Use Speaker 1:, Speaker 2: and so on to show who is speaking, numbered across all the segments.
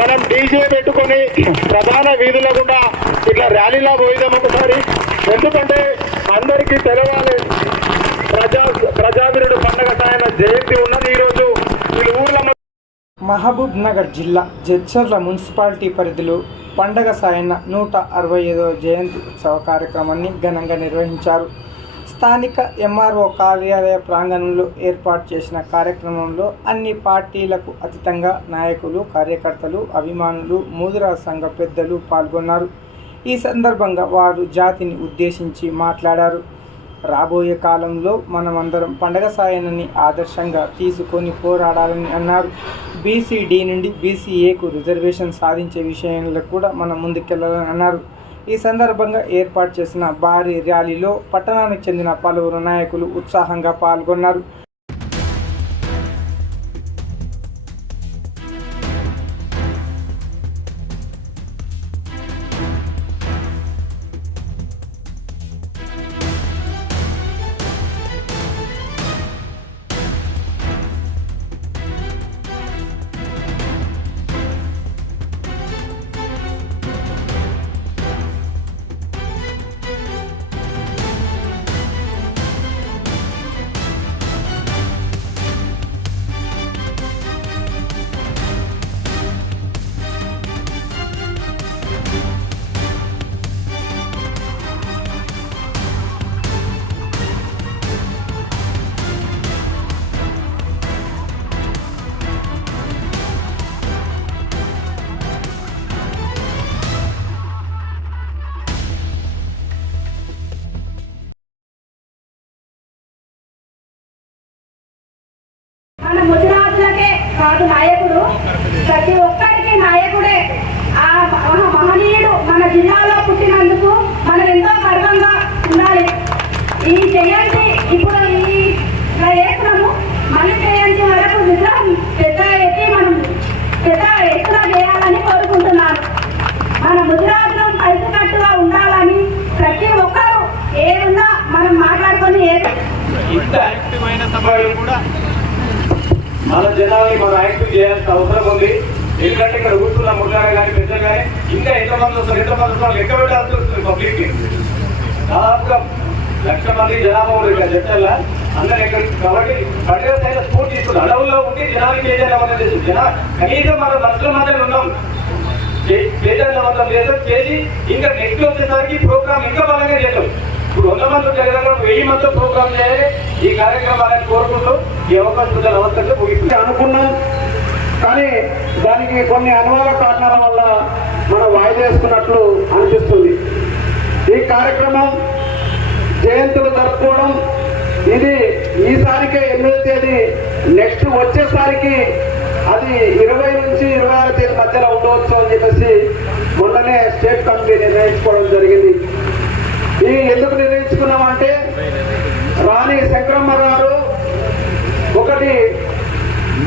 Speaker 1: మనం డీజే పెట్టుకుని ప్రధాన వీధుల గుండా ఇట్లా ర్యాలీలా పోయిదాం ఒకసారి. ఎందుకంటే అందరికీ తెలవాలి ప్రజా ప్రజావీరుడు పండగ ఆయన జయంతి ఉన్నది ఈరోజు. ఈ ఊర్ల
Speaker 2: మహబూబ్ నగర్ జిల్లా జడ్చర్ల మున్సిపాలిటీ పరిధిలో పండగ సాయన్న నూట అరవై ఐదవ జయంతి ఉత్సవ కార్యక్రమాన్ని ఘనంగా నిర్వహించారు. స్థానిక ఎంఆర్ఓ కార్యాలయ ప్రాంగణంలో ఏర్పాటు చేసిన కార్యక్రమంలో అన్ని పార్టీలకు అతీతంగా నాయకులు కార్యకర్తలు అభిమానులు మూదురా సంఘ పెద్దలు పాల్గొన్నారు. ఈ సందర్భంగా వారు జాతిని ఉద్దేశించి మాట్లాడారు. రాబోయే కాలంలో మనమందరం పండగ సాయనని ఆదర్శంగా తీసుకొని పోరాడాలని అన్నారు. బీసీడీ నుండి బీసీఏకు రిజర్వేషన్ సాధించే విషయంలో కూడా మనం ముందుకెళ్ళాలని అన్నారు. ఈ సందర్భంగా ఏర్పాటు చేసిన భారీ ర్యాలీలో పట్టణానికి చెందిన పలువురు నాయకులు ఉత్సాహంగా పాల్గొన్నారు.
Speaker 3: నాయకుడు ప్రతి ఒక్కరికి నాయకుడే. ఆ మహనీయుడు మన జిల్లాలో పుట్టినందుకు మనం ఎంతో గర్వంగా ఉండాలి. ఈ జయంతి ఇప్పుడు ఈ ఇలా మన జయంతి వరకు విగ్రహం పెద్ద ఎత్తి మనం పెద్ద ఎత్తున చేయాలని కోరుకుంటున్నాను. మన గుజరాత్లో కలిసికట్టుగా ఉండాలని ప్రతి ఒక్కరూ ఏమున్నా మనం మాట్లాడుకొని ఏ
Speaker 1: ఇంత కూడా మన జనాల్ని మన యాక్టివ్ చేయాల్సిన అవసరం ఉంది. ఎందుకంటే ఇక్కడ కూర్చున్న ముట్లాగా కానీ పెద్ద కానీ ఇంకా ఎంతమంది వస్తారు ఎంతమంది వస్తారు లెక్క పెట్టాల్సి వస్తుంది పబ్లిక్కి దాదాపుగా లక్ష మంది జనాభా ఉంది ఇక్కడ జనాల అందరు ఎక్కడ కాబట్టి పండుగ సైతం స్ఫూర్తి తీసుకుంటారు. అడవుల్లో ఉండి జనాలకి ఏదైనా అనేది జనా కనీసం మనం లక్షల మంది ఉన్నాం. చేయాలని చైతన్యవంతం చేద్దాం చేసి ఇంకా నెక్స్ట్ వచ్చేసరికి ప్రోగ్రామ్ ఇంకా బలంగా చేద్దాం. ఇప్పుడు వంద మంది దగ్గర వెయ్యి మంది ప్రోగ్రామ్ చేయాలి. ఈ కార్యక్రమాలను కోరుకుంటూ ఈ అవకాశం నమస్తే ముగిస్తుంది అనుకున్నాం. కానీ దానికి కొన్ని అనువాద కారణాల వల్ల మనం వాయిదా వేసుకున్నట్లు అనిపిస్తుంది. ఈ కార్యక్రమం జయంతులు జరుపుకోవడం ఇది ఈసారికే ఎనిమిదో తేదీ నెక్స్ట్ వచ్చేసరికి అది ఇరవై నుంచి ఇరవై ఆరు తేదీ మధ్యలో ఉండవచ్చు అని చెప్పేసి మొన్ననే స్టేట్ కమిటీ నిర్ణయించుకోవడం జరిగింది. ఈ ఎందుకు నిర్ణయించుకున్నామంటే రాణి శంకరమ్మ గారు ఒకటి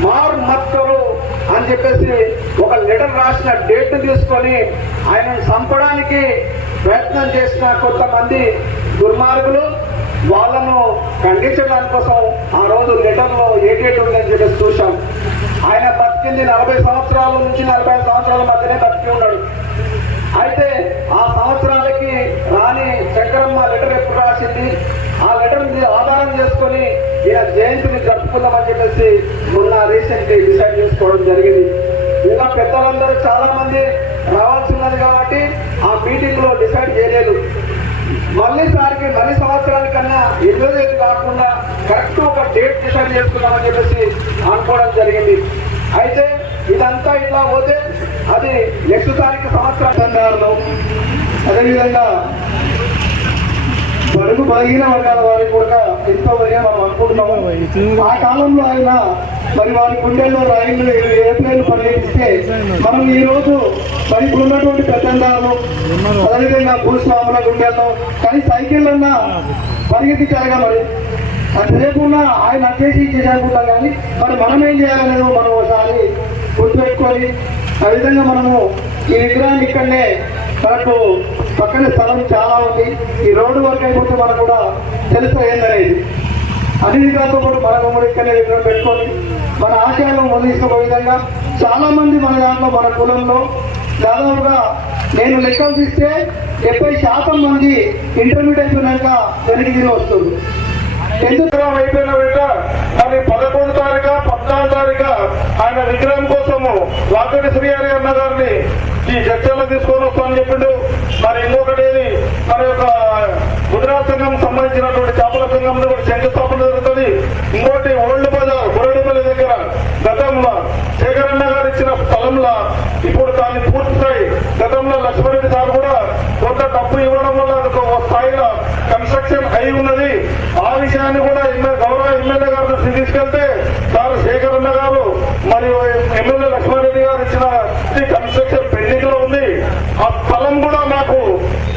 Speaker 1: మారు మత్తరు అని చెప్పేసి ఒక లెటర్ రాసిన డేట్ తీసుకొని ఆయనను చంపడానికి ప్రయత్నం చేసిన కొంతమంది దుర్మార్గులు వాళ్ళను ఖండించడానికి కోసం ఆ రోజు లెటర్లో ఏ డేట్ ఉందని చెప్పేసి చూశాం. ఆయన బతికింది నలభై సంవత్సరాల నుంచి నలభై సంవత్సరాల మధ్యనే బతికి ఉన్నాడు. అయితే ఆ సంవత్సరం కానీ చక్రమ్మ లెటర్ ఎప్పుడు రాసింది? ఆ లెటర్ ఆధారం చేసుకొని ఈయన జయంతిని జరుపుకుందామని చెప్పేసి మొన్న రీసెంట్లీ డిసైడ్ చేసుకోవడం జరిగింది. ఇంకా పెద్దలందరూ చాలా మంది రావాల్సి ఉన్నది కాబట్టి ఆ మీటింగ్లో డిసైడ్ చేయలేదు. మళ్ళీ సారికి మళ్ళీ సంవత్సరానికన్నా ఎన్నో తేదీ కాకుండా కరెక్ట్ ఒక డేట్ డిసైడ్ చేసుకుందామని చెప్పేసి అనుకోవడం జరిగింది. అయితే ఇదంతా ఇలా పోతే అది నెక్స్ట్ తారీఖు సంవత్సరాలు అదేవిధంగా బడుగు బలహీన వర్గాల వారికి కూడా ఎంతో వరిగా మనం అనుకుంటున్నాము. ఆ కాలంలో ఆయన మరి వారి గుండెల్లో రైళ్ళు ఏప్రిల్ పర్యటిస్తే మనం ఈ రోజు మరి ఇప్పుడు ఉన్నటువంటి పెద్దందాలు అదేవిధంగా భూస్వాముల గుండెల్లో కానీ సైకిల్ ఉన్న పరిగెత్తించాలిగా మరి. అది లేకుండా ఆయన అత్యేసి చేయాలనుకుంటాం కానీ మరి మనం ఏం చేయాలనేది మనం ఒకసారి గుర్తుపెట్టుకొని ఆ విధంగా మనము ఈ విగ్రహాన్ని ఇక్కడనే మనకు పక్కన స్థలం చాలా ఉంది. ఈ రోడ్డు వర్క్ అయిపోతే మనకు కూడా తెలుసు ఏందనేది. అన్ని విధాలతో కూడా మన కూడా ఇక్కడనే విగ్రహం పెట్టుకొని మన ఆశయాలను ముందుకు విధంగా చాలామంది మన దాంట్లో మన కులంలో
Speaker 4: దాదాపుగా నేను లెక్కలు తీస్తే డెబ్బై శాతం మంది ఇంటర్మీడియట్ అయిపోయినాక వెనక్కి తిరిగి వస్తుంది ఎందుకు
Speaker 5: అయిపోయిన వెంట మరి పదకొండు తారీఖు పద్నాలుగు తారీఖు ఆయన విగ్రహం కోసము వాకటి శ్రీహరి అన్న గారిని ఈ చర్చలో తీసుకొని వస్తామని చెప్పిండు. మరి ఇంకొకటి మరి యొక్క గుజరాత్ సంఘం సంబంధించినటువంటి చేపల సంఘం కూడా శంకుస్థాపన జరుగుతుంది. ఇంకోటి ఓల్డ్ బజార్ బురడిపల్లి దగ్గర గతంలో శేఖరన్న గారు ఇచ్చిన స్థలంలో ఇప్పుడు దాన్ని పూర్తి గతంలో లక్ష్మణరెడ్డి సార్ కూడా కొంత డబ్బు ఇవ్వడం వల్ల అది ఒక స్థాయిలో కన్స్ట్రక్షన్ అయి ఉన్నది. ఆ విషయాన్ని కూడా ఎమ్మెల్యే గౌరవ ఎమ్మెల్యే గారు దృష్టికి తీసుకెళ్తే సార్ శేఖరన్న గారు మరియు ఎమ్మెల్యే లక్ష్మారెడ్డి గారు ఇచ్చిన కన్స్ట్రక్షన్ పెండింగ్లో ఉంది ఆ స్థలం కూడా మాకు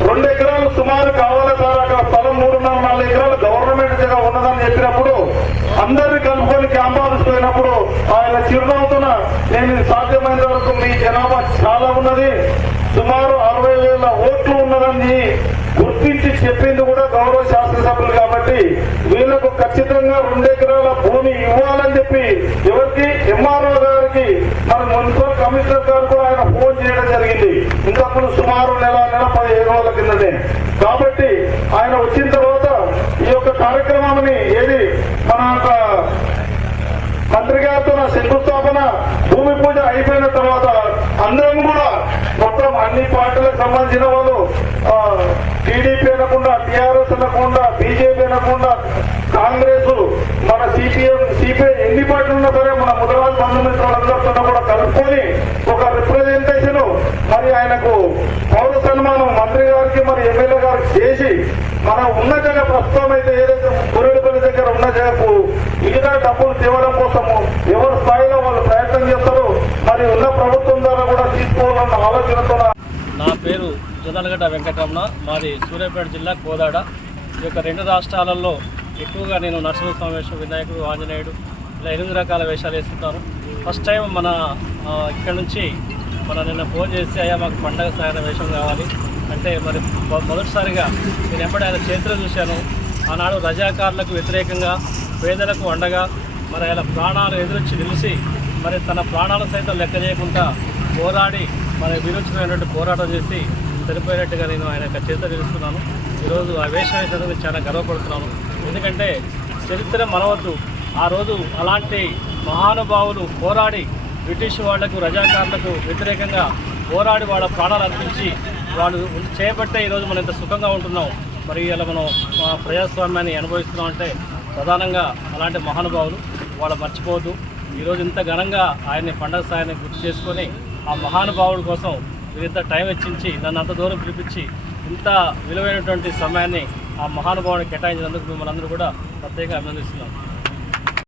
Speaker 5: రెండు ఎకరాలు సుమారు కావాలి సార్ అక్కడ స్థలం మూడున్నర నాలుగు ఎకరాలు గవర్నమెంట్ దగ్గర ఉన్నదని చెప్పినప్పుడు అందరిని కలుపుకొని క్యాంప్ ఆఫీస్ పోయినప్పుడు ఆయన చిరునవ్వుతున్న నేను సాధ్యమైన వరకు మీ జనాభా చాలా ఉన్నది. సుమారు అరవై వేల ఓట్లు ఉన్నదని గుర్తించి చెప్పింది కూడా గౌరవ శాసనసభ్యులు కాబట్టి వీళ్ళకు ఖచ్చితంగా రెండు ఎకరాల భూమి ఇవ్వాలని చెప్పి ఎవరికి? ఎంఆర్ఓ గారికి. మన మున్సిపల్ కమిషనర్ గారు కూడా ఆయన ఫోన్ చేయడం జరిగింది. ఇంతకుముందు సుమారు నెల నెల పదిహేను రోజుల కిందనే కాబట్టి ఆయన వచ్చిన తర్వాత ఈ యొక్క కార్యక్రమాన్ని ఏది? మన యొక్క మంత్రి గారితో నా శంకుస్థాపన భూమి పూజ అయిపోయిన తర్వాత అందరం కూడా మొత్తం అన్ని పార్టీలకు సంబంధించిన వాళ్ళు టీడీపీ అనకుండా టీఆర్ఎస్ అనకుండా బీజేపీ అనకుండా కాంగ్రెస్ మన సిపిఎం సిపిఐ ఎన్ని పార్టీలు ఉన్నా సరే మన ముదరాజు బంధుమిత్రులందరితో కూడా కలుపుకొని ఒక రిప్రజెంటేషన్ మరి ఆయనకు పౌర సన్మానం మంత్రి గారికి మరి ఎమ్మెల్యే గారికి చేసి మన ఉన్న జగ ప్రస్తుతం అయితే ఏదైతే కురేడుపల్లి దగ్గర మిగతా డబ్బులు తేవడం కోసము ఎవరి స్థాయిలో వాళ్ళు ప్రయత్నం చేస్తారు మరి ఉన్న ప్రభుత్వం ద్వారా కూడా తీసుకోవాలన్న ఆలోచనతో
Speaker 6: నా పేరు జొన్నలగడ్డ వెంకటరమణ మాది సూర్యాపేట జిల్లా కోదాడ. ఈ యొక్క రెండు రాష్ట్రాలలో ఎక్కువగా నేను నరసింహ సమావేశం వినాయకుడు ఆంజనేయుడు ఇలా ఎనిమిది రకాల వేషాలు వేస్తుంటాను. ఫస్ట్ టైం మన ఇక్కడ నుంచి మన నిన్న ఫోన్ చేసి అయ్యా మాకు పండగ సాయన వేషం కావాలి. అంటే మరి మొదటిసారిగా నేను ఎప్పుడైనా చేతిలో చూశాను. ఆనాడు రజాకారులకు వ్యతిరేకంగా పేదలకు అండగా మరి ఆయన ప్రాణాలు ఎదురొచ్చి నిలిచి మరి తన ప్రాణాలు సైతం లెక్క చేయకుండా పోరాడి మన విరోచనమైనటువంటి పోరాటం చేసి చనిపోయినట్టుగా నేను ఆయన యొక్క చేత తెలుస్తున్నాను ఈరోజు ఆ వేషం వేసినందుకు చాలా గర్వపడుతున్నాను. ఎందుకంటే చరిత్ర మనవద్దు. ఆ రోజు అలాంటి మహానుభావులు పోరాడి బ్రిటిష్ వాళ్ళకు రజాకారులకు వ్యతిరేకంగా పోరాడి వాళ్ళ ప్రాణాలు అర్పించి వాళ్ళు చేయబట్టే ఈరోజు మనం ఇంత సుఖంగా ఉంటున్నాం. మరి ఇలా మనం ప్రజాస్వామ్యాన్ని అనుభవిస్తున్నాం అంటే ప్రధానంగా అలాంటి మహానుభావులు వాళ్ళు మర్చిపోవద్దు. ఈరోజు ఇంత ఘనంగా ఆయన్ని పండగ సాయాన్ని గుర్తు చేసుకొని ఆ మహానుభావుల కోసం వీరింత టైం ఇచ్చించి నన్ను అంత దూరం పిలిపించి ఇంత విలువైనటువంటి సమయాన్ని ఆ మహానుభావుని కేటాయించినందుకు మిమ్మల్ని అందరూ కూడా ప్రత్యేకంగా అభినందిస్తున్నాం.